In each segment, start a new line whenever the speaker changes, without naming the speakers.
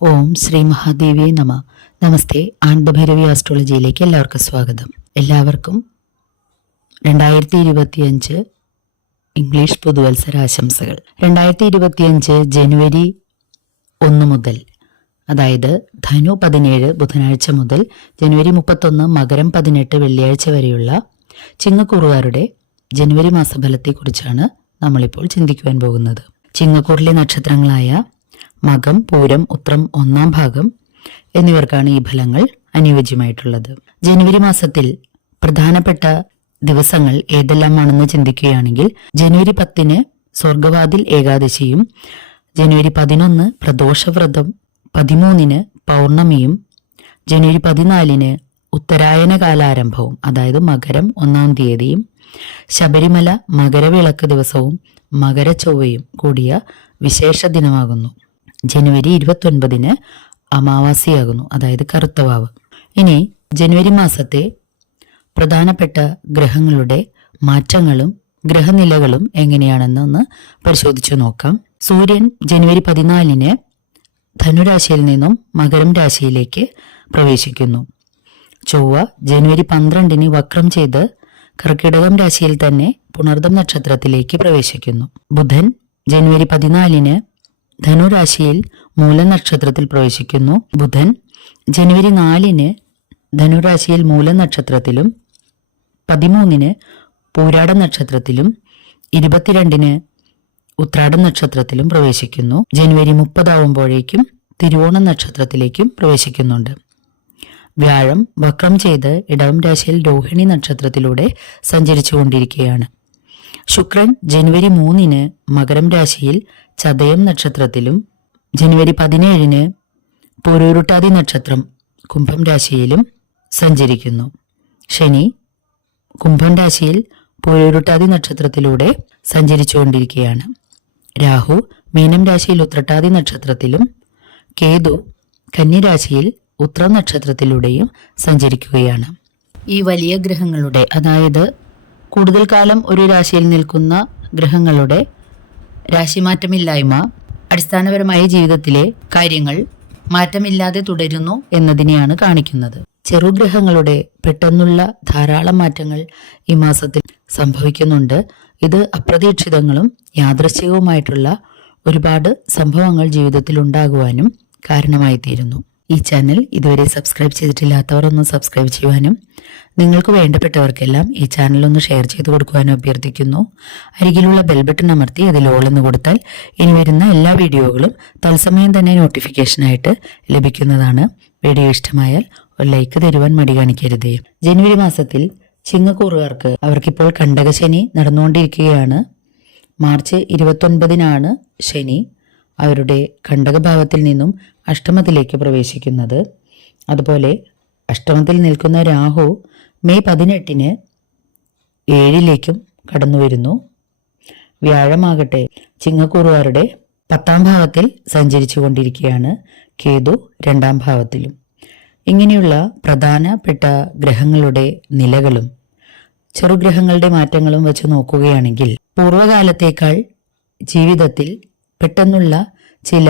ഓം ശ്രീ മഹാദേവിയെ നമ. നമസ്തേ ആനന്ദഭൈരവി ആസ്ട്രോളജിയിലേക്ക് എല്ലാവർക്കും സ്വാഗതം. എല്ലാവർക്കും രണ്ടായിരത്തി ഇരുപത്തിയഞ്ച് ഇംഗ്ലീഷ് പുതുവത്സര ആശംസകൾ രണ്ടായിരത്തി ഇരുപത്തിയഞ്ച് ജനുവരി ഒന്ന് മുതൽ അതായത് ധനു പതിനേഴ് ബുധനാഴ്ച മുതൽ ജനുവരി മുപ്പത്തൊന്ന് മകരം പതിനെട്ട് വെള്ളിയാഴ്ച വരെയുള്ള ചിങ്ങക്കൂറുകാരുടെ ജനുവരി മാസഫലത്തെക്കുറിച്ചാണ് നമ്മളിപ്പോൾ ചിന്തിക്കുവാൻ പോകുന്നത്. ചിങ്ങക്കൂറിലെ നക്ഷത്രങ്ങളായ മകം പൂരം ഉത്രം ഒന്നാം ഭാഗം എന്നിവർക്കാണ് ഈ ഫലങ്ങൾ അനുയോജ്യമായിട്ടുള്ളത്. ജനുവരി മാസത്തിൽ പ്രധാനപ്പെട്ട ദിവസങ്ങൾ ഏതെല്ലാമാണെന്ന് ചിന്തിക്കുകയാണെങ്കിൽ ജനുവരി പത്തിന് സ്വർഗവാതിൽ ഏകാദശിയും ജനുവരി പതിനൊന്ന് പ്രദോഷവ്രതം പതിമൂന്നിന് പൗർണമിയും ജനുവരി പതിനാലിന് ഉത്തരായന കാലാരംഭവും അതായത് മകരം ഒന്നാം തീയതിയും ശബരിമല മകരവിളക്ക് ദിവസവും മകരച്ചൊവ്വയും കൂടിയ വിശേഷ ദിനമാകുന്നു. ജനുവരി ഇരുപത്തൊൻപതിന് അമാവാസിയാകുന്നു അതായത് കറുത്തവാവ് ഇനി ജനുവരി മാസത്തെ പ്രധാനപ്പെട്ട ഗ്രഹങ്ങളുടെ മാറ്റങ്ങളും ഗ്രഹനിലകളും എങ്ങനെയാണെന്ന് ഒന്ന് പരിശോധിച്ചു നോക്കാം. സൂര്യൻ ജനുവരി പതിനാലിന് ധനുരാശിയിൽ നിന്നും മകരം രാശിയിലേക്ക് പ്രവേശിക്കുന്നു. ചൊവ്വ ജനുവരി പന്ത്രണ്ടിന് വക്രം ചെയ്ത് കർക്കിടകം രാശിയിൽ തന്നെ പുണർദം നക്ഷത്രത്തിലേക്ക് പ്രവേശിക്കുന്നു. ബുധൻ ജനുവരി പതിനാലിന് ധനുരാശിയിൽ മൂലനക്ഷത്രത്തിൽ പ്രവേശിക്കുന്നു. ബുധൻ ജനുവരി നാലിന് ധനുരാശിയിൽ മൂലനക്ഷത്രത്തിലും പതിമൂന്നിന് പൂരാട നക്ഷത്രത്തിലും ഇരുപത്തിരണ്ടിന് ഉത്രാട നക്ഷത്രത്തിലും പ്രവേശിക്കുന്നു. ജനുവരി മുപ്പതാവുമ്പോഴേക്കും തിരുവോണ നക്ഷത്രത്തിലേക്കും പ്രവേശിക്കുന്നുണ്ട്. വ്യാഴം വക്രം ചെയ്ത് ഇടവം രാശിയിൽ രോഹിണി നക്ഷത്രത്തിലൂടെ സഞ്ചരിച്ചുകൊണ്ടിരിക്കുകയാണ്. ശുക്രൻ ജനുവരി മൂന്നിന് മകരം രാശിയിൽ ചതയം നക്ഷത്രത്തിലും ജനുവരി പതിനേഴിന് പൂരൂരുട്ടാതി നക്ഷത്രം കുംഭം രാശിയിലും സഞ്ചരിക്കുന്നു. ശനി കുംഭം രാശിയിൽ പൂരൂരുട്ടാതി നക്ഷത്രത്തിലൂടെ സഞ്ചരിച്ചുകൊണ്ടിരിക്കുകയാണ്. രാഹു മീനം രാശിയിൽ ഉത്രട്ടാതി നക്ഷത്രത്തിലും കേതു കന്നിരാശിയിൽ ഉത്ര നക്ഷത്രത്തിലൂടെയും സഞ്ചരിക്കുകയാണ്. ഈ വലിയ ഗ്രഹങ്ങളുടെ അതായത് കൂടുതൽ കാലം ഒരു രാശിയിൽ നിൽക്കുന്ന ഗ്രഹങ്ങളുടെ രാശിമാറ്റമില്ലായ്മ അടിസ്ഥാനപരമായ ജീവിതത്തിലെ കാര്യങ്ങൾ മാറ്റമില്ലാതെ തുടരുന്നു എന്നതിനെയാണ് കാണിക്കുന്നത്. ചെറുഗ്രഹങ്ങളുടെ പെട്ടെന്നുള്ള ധാരാളം മാറ്റങ്ങൾ ഈ മാസത്തിൽ സംഭവിക്കുന്നുണ്ട്. ഇത് അപ്രതീക്ഷിതങ്ങളും യാദൃശ്ചികവുമായിട്ടുള്ള ഒരുപാട് സംഭവങ്ങൾ ജീവിതത്തിൽ ഉണ്ടാകുവാനും കാരണമായി തീരുന്നു ഈ ചാനൽ ഇതുവരെ സബ്സ്ക്രൈബ് ചെയ്തിട്ടില്ലാത്തവർ ഒന്ന് സബ്സ്ക്രൈബ് ചെയ്യുവാനും നിങ്ങൾക്ക് വേണ്ടപ്പെട്ടവർക്കെല്ലാം ഈ ചാനൽ ഒന്ന് ഷെയർ ചെയ്ത് കൊടുക്കുവാനും അഭ്യർത്ഥിക്കുന്നു. അരികിലുള്ള ബെൽ ബട്ടൺ അമർത്തി അതിൽ ഓളെന്ന് കൊടുത്താൽ ഇനി വരുന്ന എല്ലാ വീഡിയോകളും തത്സമയം തന്നെ നോട്ടിഫിക്കേഷനായിട്ട് ലഭിക്കുന്നതാണ്. വീഡിയോ ഇഷ്ടമായാൽ ഒരു ലൈക്ക് തരുവാൻ മടി കാണിക്കരുത്. ജനുവരി മാസത്തിൽ ചിങ്ങക്കൂറുകാർക്ക് അവർക്കിപ്പോൾ കണ്ടകശനി നടന്നുകൊണ്ടിരിക്കുകയാണ്. മാർച്ച് ഇരുപത്തൊൻപതിനാണ് ശനി അവരുടെ കണ്ടകഭാവത്തിൽ നിന്നും അഷ്ടമത്തിലേക്ക് പ്രവേശിക്കുന്നത്. അതുപോലെ അഷ്ടമത്തിൽ നിൽക്കുന്ന രാഹു മെയ് പതിനെട്ടിന് ഏഴിലേക്കും കടന്നു വരുന്നു. വ്യാഴമാകട്ടെ ചിങ്ങക്കൂറുകാരുടെ പത്താം ഭാവത്തിൽ സഞ്ചരിച്ചു കൊണ്ടിരിക്കുകയാണ് കേതു രണ്ടാം ഭാവത്തിലും. ഇങ്ങനെയുള്ള പ്രധാനപ്പെട്ട ഗ്രഹങ്ങളുടെ നിലകളും ചെറുഗ്രഹങ്ങളുടെ മാറ്റങ്ങളും വെച്ച് നോക്കുകയാണെങ്കിൽ പൂർവകാലത്തേക്കാൾ ജീവിതത്തിൽ പെട്ടെന്നുള്ള ചില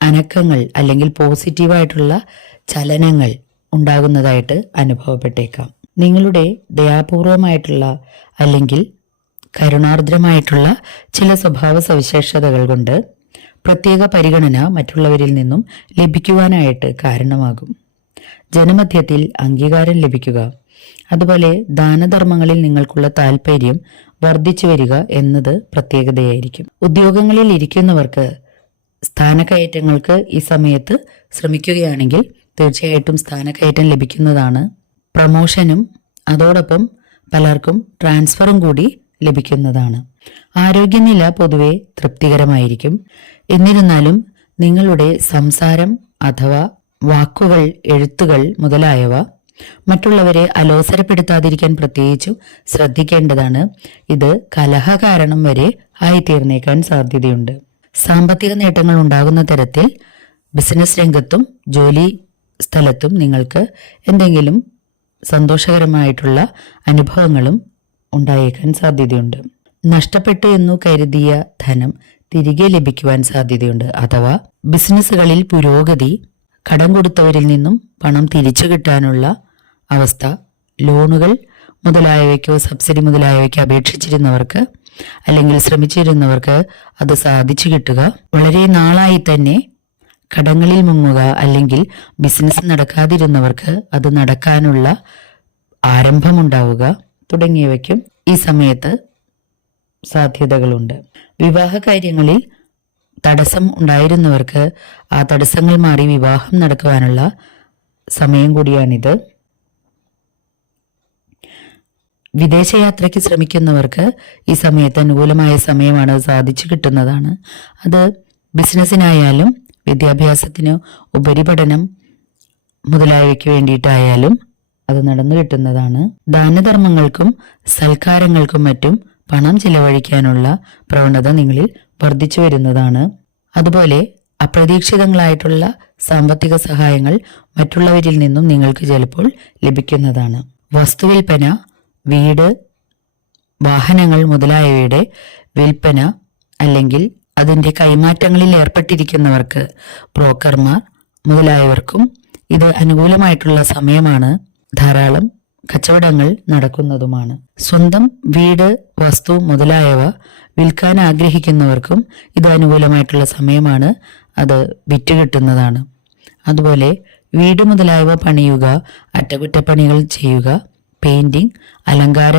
അനക്കങ്ങൾ അല്ലെങ്കിൽ പോസിറ്റീവായിട്ടുള്ള ചലനങ്ങൾ ഉണ്ടാകുന്നതായിട്ട് അനുഭവപ്പെട്ടേക്കാം. നിങ്ങളുടെ ദയാപൂർവമായിട്ടുള്ള അല്ലെങ്കിൽ കരുണാർദ്രമായിട്ടുള്ള ചില സ്വഭാവ സവിശേഷതകൾ കൊണ്ട് പ്രത്യേക പരിഗണന മറ്റുള്ളവരിൽ നിന്നും ലഭിക്കുവാനായിട്ട് കാരണമാകും. ജനമധ്യത്തിൽ അംഗീകാരം ലഭിക്കുക. അതുപോലെ ദാനധർമ്മങ്ങളിൽ നിങ്ങൾക്കുള്ള താല്പര്യം വർദ്ധിച്ചു വരിക എന്നത് പ്രത്യേകതയായിരിക്കും. ഉദ്യോഗങ്ങളിൽ ഇരിക്കുന്നവർക്ക് സ്ഥാനക്കയറ്റങ്ങൾക്ക് ഈ സമയത്ത് ശ്രമിക്കുകയാണെങ്കിൽ തീർച്ചയായിട്ടും സ്ഥാനക്കയറ്റം ലഭിക്കുന്നതാണ് പ്രമോഷനും അതോടൊപ്പം പലർക്കും ട്രാൻസ്ഫറും കൂടി ലഭിക്കുന്നതാണ്. ആരോഗ്യനില പൊതുവെ തൃപ്തികരമായിരിക്കും. എന്നിരുന്നാലും നിങ്ങളുടെ സംസാരം അഥവാ വാക്കുകൾ എഴുത്തുകൾ മുതലായവ മറ്റുള്ളവരെ അലോസരപ്പെടുത്താതിരിക്കാൻ പ്രത്യേകിച്ചും ശ്രദ്ധിക്കേണ്ടതാണ്. ഇത് കലഹ കാരണം വരെ ആയിത്തീർന്നേക്കാൻ സാധ്യതയുണ്ട്. സാമ്പത്തിക നേട്ടങ്ങൾ ഉണ്ടാകുന്ന തരത്തിൽ ബിസിനസ് രംഗത്തും ജോലി സ്ഥലത്തും നിങ്ങൾക്ക് എന്തെങ്കിലും സന്തോഷകരമായിട്ടുള്ള അനുഭവങ്ങളും ഉണ്ടായേക്കാൻ സാധ്യതയുണ്ട്. നഷ്ടപ്പെട്ടു എന്നു കരുതിയ ധനം തിരികെ ലഭിക്കുവാൻ സാധ്യതയുണ്ട്. അഥവാ ബിസിനസ്സുകളിൽ പുരോഗതി കടം കൊടുത്തവരിൽ നിന്നും പണം തിരിച്ചു കിട്ടാനുള്ള അവസ്ഥ ലോണുകൾ മുതലായവയ്ക്കോ സബ്സിഡി മുതലായവയ്ക്കോ അപേക്ഷിച്ചിരുന്നവർക്ക് അല്ലെങ്കിൽ ശ്രമിച്ചിരുന്നവർക്ക് അത് സാധിച്ചു കിട്ടുക വളരെ നാളായി തന്നെ കടങ്ങളിൽ മുങ്ങുക അല്ലെങ്കിൽ ബിസിനസ് നടക്കാതിരുന്നവർക്ക് അത് നടക്കാനുള്ള ആരംഭമുണ്ടാവുക തുടങ്ങിയവയ്ക്കും ഈ സമയത്ത് സാധ്യതകളുണ്ട്. വിവാഹ കാര്യങ്ങളിൽ തടസ്സം ഉണ്ടായിരുന്നവർക്ക് ആ തടസ്സങ്ങൾ മാറി വിവാഹം നടക്കുവാനുള്ള സമയം കൂടിയാണിത്. വിദേശയാത്രയ്ക്ക് ശ്രമിക്കുന്നവർക്ക് ഈ സമയത്ത് അനുകൂലമായ സമയമാണ് സാധിച്ചു കിട്ടുന്നതാണ്. അത് ബിസിനസ്സിനായാലും വിദ്യാഭ്യാസത്തിന് ഉപരിപഠനം മുതലായവയ്ക്ക് വേണ്ടിയിട്ടായാലും അത് നടന്നു കിട്ടുന്നതാണ്. ദാനധർമ്മങ്ങൾക്കും സൽക്കാരങ്ങൾക്കും മറ്റും പണം ചിലവഴിക്കാനുള്ള പ്രവണത നിങ്ങളിൽ വർദ്ധിച്ചു വരുന്നതാണ്. അതുപോലെ അപ്രതീക്ഷിതങ്ങളായിട്ടുള്ള സാമ്പത്തിക സഹായങ്ങൾ മറ്റുള്ളവരിൽ നിന്നും നിങ്ങൾക്ക് ചിലപ്പോൾ ലഭിക്കുന്നതാണ്. വസ്തുവിൽപ്പന വീട് വാഹനങ്ങൾ മുതലായവയുടെ വിൽപ്പന അല്ലെങ്കിൽ അതിന്റെ കൈമാറ്റങ്ങളിൽ ഏർപ്പെട്ടിരിക്കുന്നവർക്ക് ബ്രോക്കർമാർ മുതലായവർക്കും ഇത് അനുകൂലമായിട്ടുള്ള സമയമാണ്. ധാരാളം കച്ചവടങ്ങൾ നടക്കുന്നതുമാണ്. സ്വന്തം വീട് വസ്തു മുതലായവ വിൽക്കാൻ ആഗ്രഹിക്കുന്നവർക്കും ഇത് അനുകൂലമായിട്ടുള്ള സമയമാണ്. അത് വിറ്റുകിട്ടുന്നതാണ്. അതുപോലെ വീട് മുതലായവ പണിയുക അറ്റകുറ്റപ്പണികൾ ചെയ്യുക പെയിന്റിംഗ് അലങ്കാര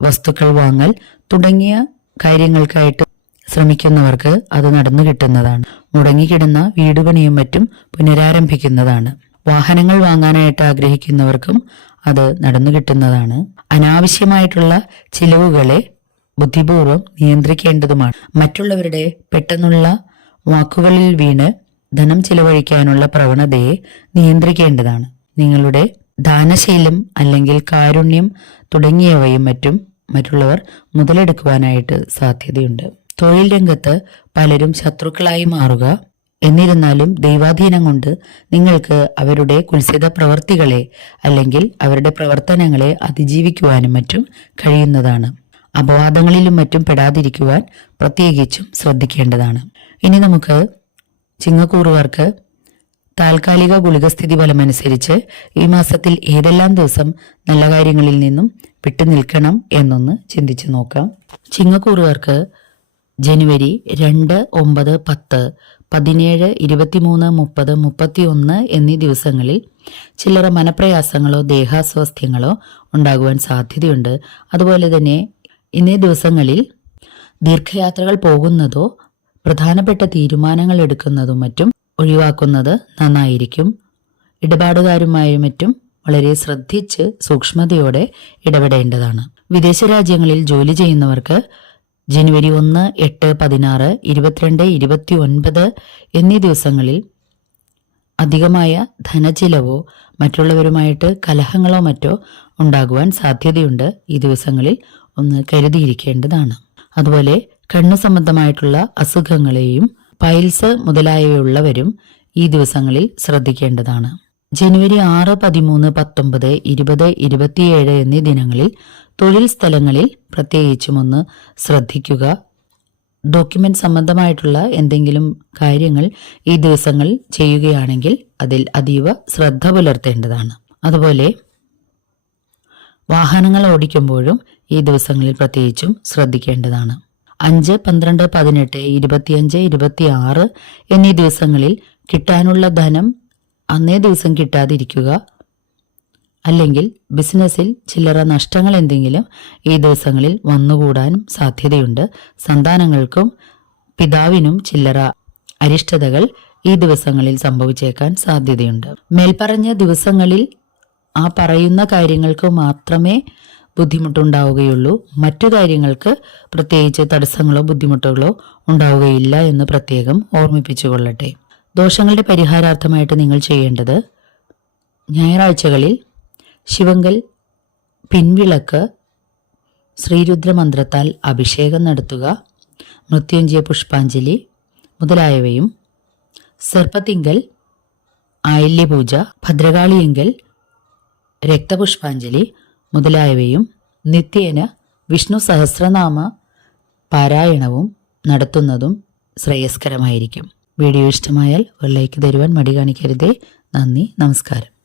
വസ്തുക്കൾ വാങ്ങൽ തുടങ്ങിയ കാര്യങ്ങൾക്കായിട്ട് ശ്രമിക്കുന്നവർക്ക് അത് നടന്നു കിട്ടുന്നതാണ്. മുടങ്ങിക്കിടുന്ന വീടുപണിയും മറ്റും പുനരാരംഭിക്കുന്നതാണ്. വാഹനങ്ങൾ വാങ്ങാനായിട്ട് ആഗ്രഹിക്കുന്നവർക്കും അത് നടന്നു കിട്ടുന്നതാണ്. അനാവശ്യമായിട്ടുള്ള ചിലവുകളെ ബുദ്ധിപൂർവം നിയന്ത്രിക്കേണ്ടതുമാണ്. മറ്റുള്ളവരുടെ പെട്ടെന്നുള്ള വാക്കുകളിൽ വീണ് ധനം ചിലവഴിക്കാനുള്ള പ്രവണതയെ നിയന്ത്രിക്കേണ്ടതാണ്. നിങ്ങളുടെ ദാനശീലം അല്ലെങ്കിൽ കാരുണ്യം തുടങ്ങിയവയും മറ്റും മറ്റുള്ളവർ മുതലെടുക്കുവാനായിട്ട് സാധ്യതയുണ്ട്. തൊഴിൽ രംഗത്ത് പലരും ശത്രുക്കളായി മാറുക. എന്നിരുന്നാലും ദൈവാധീനം കൊണ്ട് നിങ്ങൾക്ക് അവരുടെ കുൽസിത പ്രവർത്തികളെ അല്ലെങ്കിൽ അവരുടെ പ്രവർത്തനങ്ങളെ അതിജീവിക്കുവാനും മറ്റും കഴിയുന്നതാണ്. അപവാദങ്ങളിലും മറ്റും പെടാതിരിക്കുവാൻ പ്രത്യേകിച്ചും ശ്രദ്ധിക്കേണ്ടതാണ്. ഇനി നമുക്ക് ചിങ്ങക്കൂറുകാർക്ക് താൽക്കാലിക ഗുളികസ്ഥിതി ഫലമനുസരിച്ച് ഈ മാസത്തിൽ ഏതെല്ലാം ദിവസം നല്ല കാര്യങ്ങളിൽ നിന്നും വിട്ടുനിൽക്കണം എന്നൊന്ന് ചിന്തിച്ചു നോക്കാം. ചിങ്ങക്കൂറുകാർക്ക് ജനുവരി രണ്ട് ഒമ്പത് പത്ത് പതിനേഴ് ഇരുപത്തിമൂന്ന് മുപ്പത് മുപ്പത്തി ഒന്ന് എന്നീ ദിവസങ്ങളിൽ ചില്ലറ മനപ്രയാസങ്ങളോ ദേഹാസ്വാസ്ഥ്യങ്ങളോ ഉണ്ടാകുവാൻ സാധ്യതയുണ്ട്. അതുപോലെ തന്നെ ഇന്നേ ദിവസങ്ങളിൽ ദീർഘയാത്രകൾ പോകുന്നതോ പ്രധാനപ്പെട്ട തീരുമാനങ്ങൾ എടുക്കുന്നതും മറ്റും ഒഴിവാക്കുന്നത് നന്നായിരിക്കും. ഇടപാടുകാരുമായും മറ്റും വളരെ ശ്രദ്ധിച്ച് സൂക്ഷ്മതയോടെ ഇടപെടേണ്ടതാണ്. വിദേശ രാജ്യങ്ങളിൽ ജോലി ചെയ്യുന്നവർക്ക് ജനുവരി ഒന്ന് എട്ട് പതിനാറ് ഇരുപത്തിരണ്ട് ഇരുപത്തി ഒൻപത് എന്നീ ദിവസങ്ങളിൽ അധികമായ ധനച്ചിലവോ മറ്റുള്ളവരുമായിട്ട് കലഹങ്ങളോ മറ്റോ ഉണ്ടാകുവാൻ സാധ്യതയുണ്ട് ഈ ദിവസങ്ങളിൽ ഒന്ന് കരുതിയിരിക്കേണ്ടതാണ്. അതുപോലെ കണ്ണു സംബന്ധമായിട്ടുള്ള അസുഖങ്ങളെയും പൈൽസ് മുതലായവയുള്ളവരും ഈ ദിവസങ്ങളിൽ ശ്രദ്ധിക്കേണ്ടതാണ്. ജനുവരി ആറ് പതിമൂന്ന് പത്തൊമ്പത് ഇരുപത് ഇരുപത്തിയേഴ് എന്നീ ദിനങ്ങളിൽ തൊഴിൽ സ്ഥലങ്ങളിൽ പ്രത്യേകിച്ചും ഒന്ന് ശ്രദ്ധിക്കുക. ഡോക്യുമെന്റ് സംബന്ധമായിട്ടുള്ള എന്തെങ്കിലും കാര്യങ്ങൾ ഈ ദിവസങ്ങളിൽ ചെയ്യുകയാണെങ്കിൽ അതിൽ അതീവ ശ്രദ്ധ പുലർത്തേണ്ടതാണ്. അതുപോലെ വാഹനങ്ങൾ ഓടിക്കുമ്പോഴും ഈ ദിവസങ്ങളിൽ പ്രത്യേകിച്ചും ശ്രദ്ധിക്കേണ്ടതാണ്. അഞ്ച് പന്ത്രണ്ട് പതിനെട്ട് ഇരുപത്തിയഞ്ച് ഇരുപത്തിയാറ് എന്നീ ദിവസങ്ങളിൽ കിട്ടാനുള്ള ധനം അന്നേ ദിവസം കിട്ടാതിരിക്കുക. അല്ലെങ്കിൽ ബിസിനസ്സിൽ ചില്ലറ നഷ്ടങ്ങൾ എന്തെങ്കിലും ഈ ദിവസങ്ങളിൽ വന്നുകൂടാനും സാധ്യതയുണ്ട്. സന്താനങ്ങൾക്കും പിതാവിനും ചില്ലറ അരിഷ്ടതകൾ ഈ ദിവസങ്ങളിൽ സംഭവിച്ചേക്കാൻ സാധ്യതയുണ്ട്. മേൽപ്പറഞ്ഞ ദിവസങ്ങളിൽ ആ പറയുന്ന കാര്യങ്ങൾക്ക് മാത്രമേ ബുദ്ധിമുട്ടുണ്ടാവുകയുള്ളൂ. മറ്റു കാര്യങ്ങൾക്ക് പ്രത്യേകിച്ച് തടസ്സങ്ങളോ ബുദ്ധിമുട്ടുകളോ ഉണ്ടാവുകയില്ല എന്ന് പ്രത്യേകം ഓർമ്മിപ്പിച്ചുകൊള്ളട്ടെ. ദോഷങ്ങളുടെ പരിഹാരാർത്ഥമായിട്ട് നിങ്ങൾ ചെയ്യേണ്ടത് ഞായറാഴ്ചകളിൽ ശിവങ്കൽ പിൻവിളക്ക് ശ്രീരുദ്രമന്ത്രത്താൽ അഭിഷേകം നടത്തുക മൃത്യുഞ്ജയ പുഷ്പാഞ്ജലി മുതലായവയും സർപ്പത്തിങ്കൽ ആയില്യപൂജ ഭദ്രകാളിയെങ്കൽ രക്തപുഷ്പാഞ്ജലി മുതലായവയും നിത്യേന വിഷ്ണു സഹസ്രനാമ പാരായണവും നടത്തുന്നതും ശ്രേയസ്കരമായിരിക്കും. വീഡിയോ ഇഷ്ടമായാൽ ഒരു ലൈക്ക് തരുവാൻ മടി കാണിക്കരുതേ. നന്ദി നമസ്കാരം.